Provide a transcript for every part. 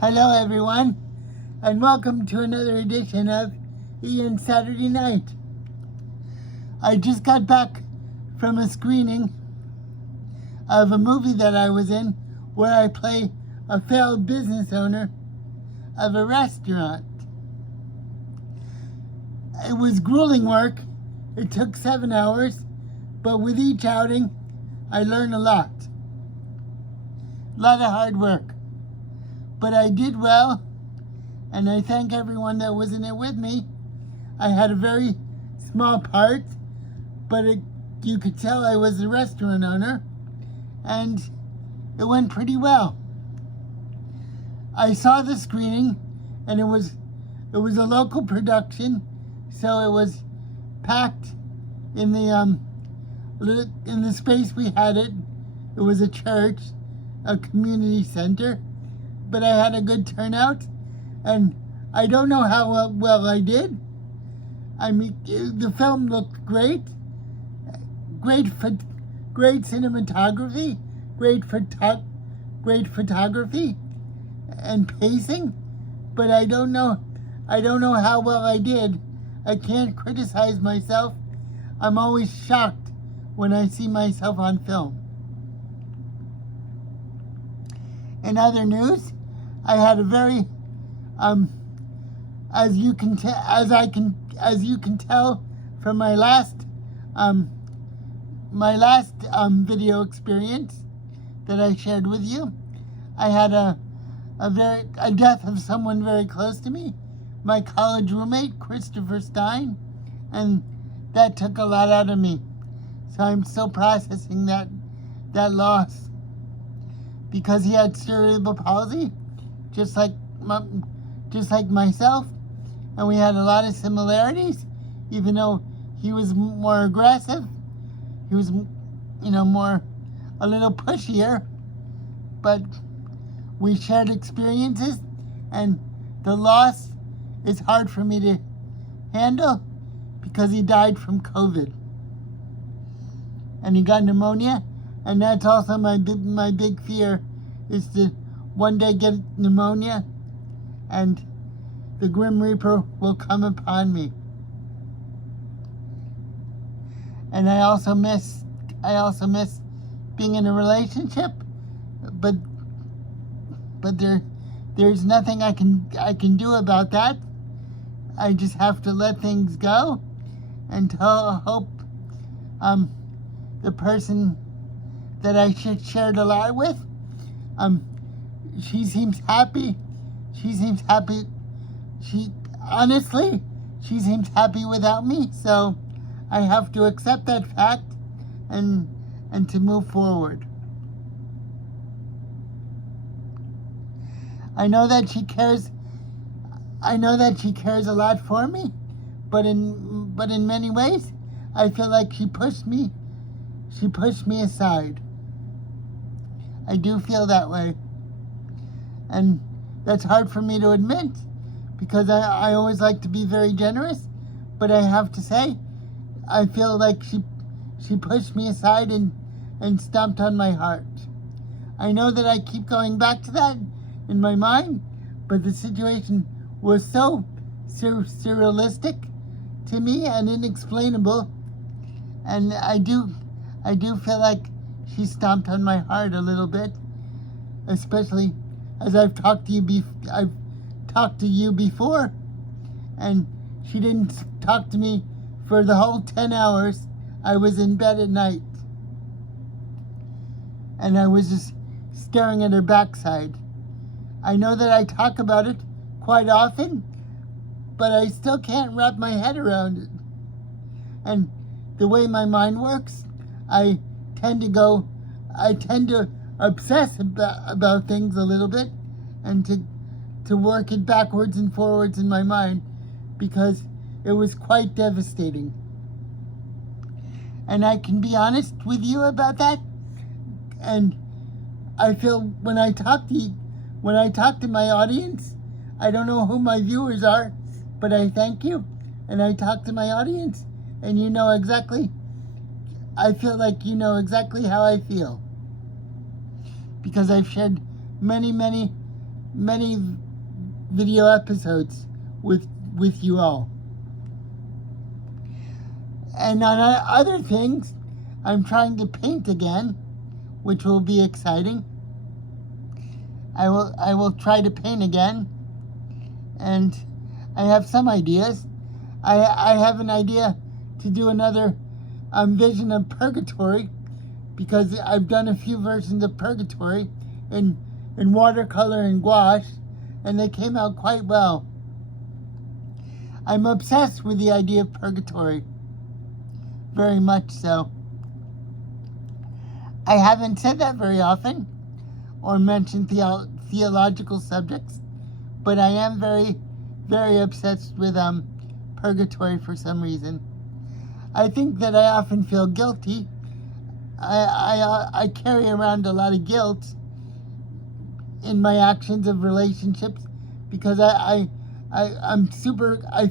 Hello everyone, and welcome to another edition of Ian's Saturday Night. I just got back from a screening of a movie that I was in where I play a failed business owner of a restaurant. It was grueling work. It took 7 hours, but with each outing, I learned a lot. A lot of hard work. But I did well, and I thank everyone that was in it with me. I had a very small part, but you could tell I was the restaurant owner, and it went pretty well. I saw the screening, and it was a local production, so it was packed in the space we had it. It was a church, a community center. But I had a good turnout, and I don't know how well I did. I mean, the film looked great, great cinematography, great photography, and pacing. But I don't know how well I did. I can't criticize myself. I'm always shocked when I see myself on film. In other news, I had a very, as you can tell from my last video experience that I shared with you, I had a death of someone very close to me, my college roommate Christopher Stein, and that took a lot out of me. So I'm still processing that loss, because he had cerebral palsy, just like myself, and we had a lot of similarities. Even though he was more aggressive, he was, more a little pushier, but we shared experiences, and the loss is hard for me to handle because he died from COVID, and he got pneumonia. And that's also my big fear, is to one day get pneumonia and the Grim Reaper will come upon me. And I also miss being in a relationship, but there's nothing I can do about that. I just have to let things go and hope the person that I shared a lot with, she seems happy. She seems happy. Honestly, she seems happy without me. So I have to accept that fact and to move forward. I know that she cares a lot for me, but in many ways, I feel like she pushed me aside. I do feel that way. And that's hard for me to admit, because I always like to be very generous, but I have to say, I feel like she pushed me aside and stomped on my heart. I know that I keep going back to that in my mind, but the situation was so surrealistic to me and inexplainable, and I do feel like she stomped on my heart a little bit, especially as I've talked to you before, and she didn't talk to me for the whole 10 hours I was in bed at night, and I was just staring at her backside. I know that I talk about it quite often, but I still can't wrap my head around it. And the way my mind works, I tend to obsess about things a little bit, and to work it backwards and forwards in my mind, because it was quite devastating. And I can be honest with you about that. And I feel when I talk to my audience, I don't know who my viewers are, but I thank you. And I talk to my audience, and I feel like you know exactly how I feel. Because I've shared many many video episodes with you all. And on other things, I'm trying to paint again, which will be exciting. I will try to paint again, and I have some ideas. I have an idea to do another Vision of Purgatory, because I've done a few versions of Purgatory in watercolor and gouache, and they came out quite well. I'm obsessed with the idea of Purgatory, very much so. I haven't said that very often or mentioned theological subjects, but I am very, very obsessed with Purgatory for some reason. I think that I often feel guilty. I carry around a lot of guilt in my actions of relationships, because I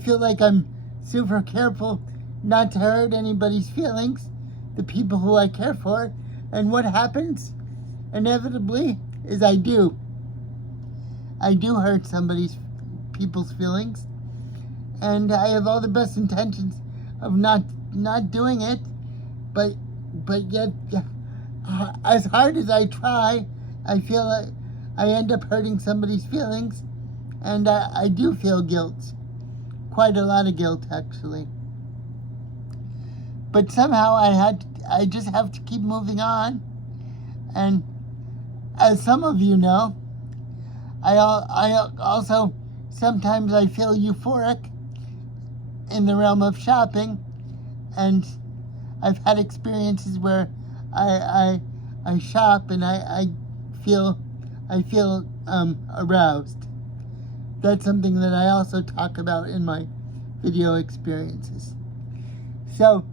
feel like I'm super careful not to hurt anybody's feelings, the people who I care for, and what happens inevitably is I do hurt people's feelings, and I have all the best intentions of not doing it, but yet, as hard as I try, I feel like I end up hurting somebody's feelings, and I do feel guilt, quite a lot of guilt actually. But somehow I just have to keep moving on, and as some of you know, I also sometimes I feel euphoric in the realm of shopping, and I've had experiences where I shop and I feel aroused. That's something that I also talk about in my video experiences. So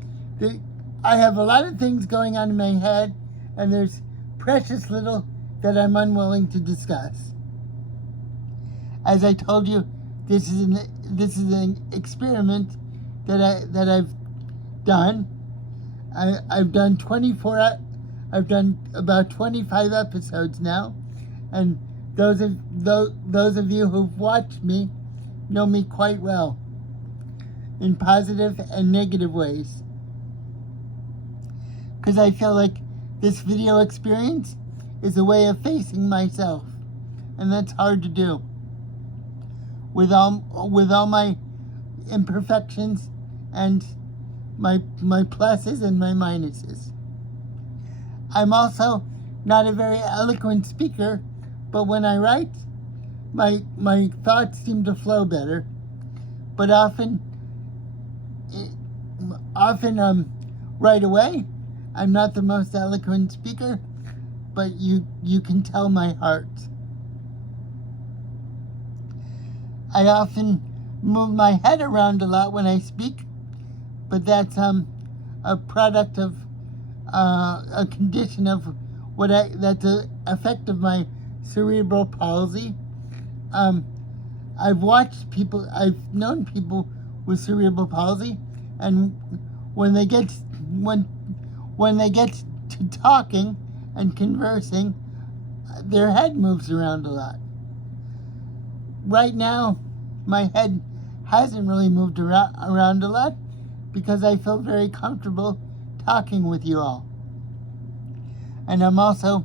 I have a lot of things going on in my head, and there's precious little that I'm unwilling to discuss. As I told you, this is an experiment that I've done. I've done about 25 episodes now, and those of you who've watched me know me quite well, in positive and negative ways. Because I feel like this video experience is a way of facing myself, and that's hard to do with all my imperfections and my pluses and my minuses. I'm also not a very eloquent speaker, but when I write, my thoughts seem to flow better. But often right away, I'm not the most eloquent speaker, but you can tell my heart. I often move my head around a lot when I speak, but that's a product of a condition of that's an effect of my cerebral palsy. I've known people with cerebral palsy, and when they get to talking and conversing, their head moves around a lot. Right now, my head hasn't really moved around a lot, because I feel very comfortable talking with you all. And I'm also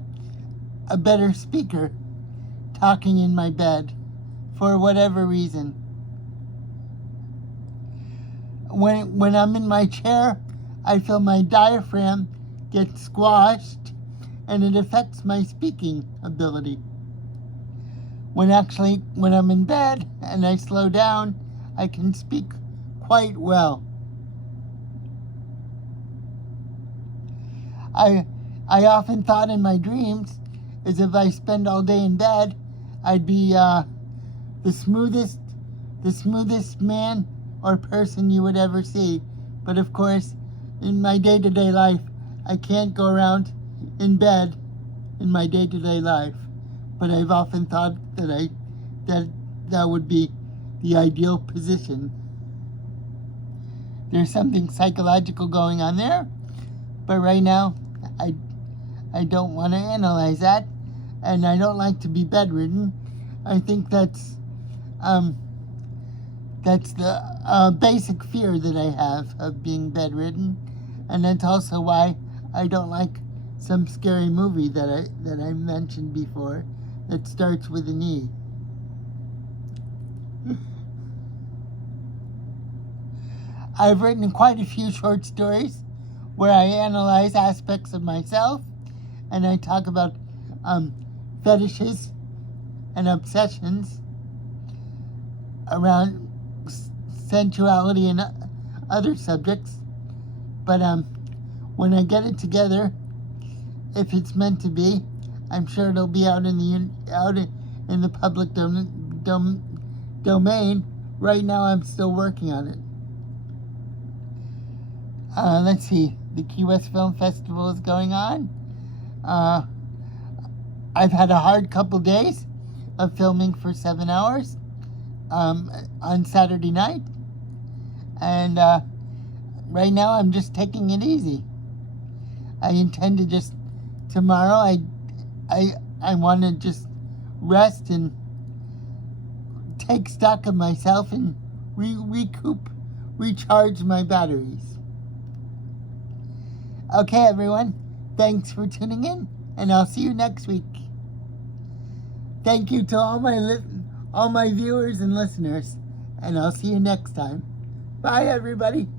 a better speaker talking in my bed, for whatever reason. When I'm in my chair, I feel my diaphragm get squashed, and it affects my speaking ability. When I'm in bed and I slow down, I can speak quite well. I often thought in my dreams, is if I spend all day in bed, I'd be the smoothest man or person you would ever see. But of course, in my day-to-day life, I can't go around in bed in my day-to-day life. But I've often thought that would be the ideal position. There's something psychological going on there, but right now, I don't want to analyze that, and I don't like to be bedridden, I think that's the basic fear that I have of being bedridden, and that's also why I don't like some scary movie that I mentioned before that starts with an E. I've written quite a few short stories where I analyze aspects of myself, and I talk about fetishes and obsessions around sensuality and other subjects. But when I get it together, if it's meant to be, I'm sure it'll be out in the public domain. Right now, I'm still working on it. Let's see. The Key West Film Festival is going on. I've had a hard couple days of filming for 7 hours on Saturday night. And right now I'm just taking it easy. I intend to just, tomorrow I want to just rest and take stock of myself and recharge my batteries. Okay, everyone. Thanks for tuning in, and I'll see you next week. Thank you to all my viewers and listeners, and I'll see you next time. Bye, everybody.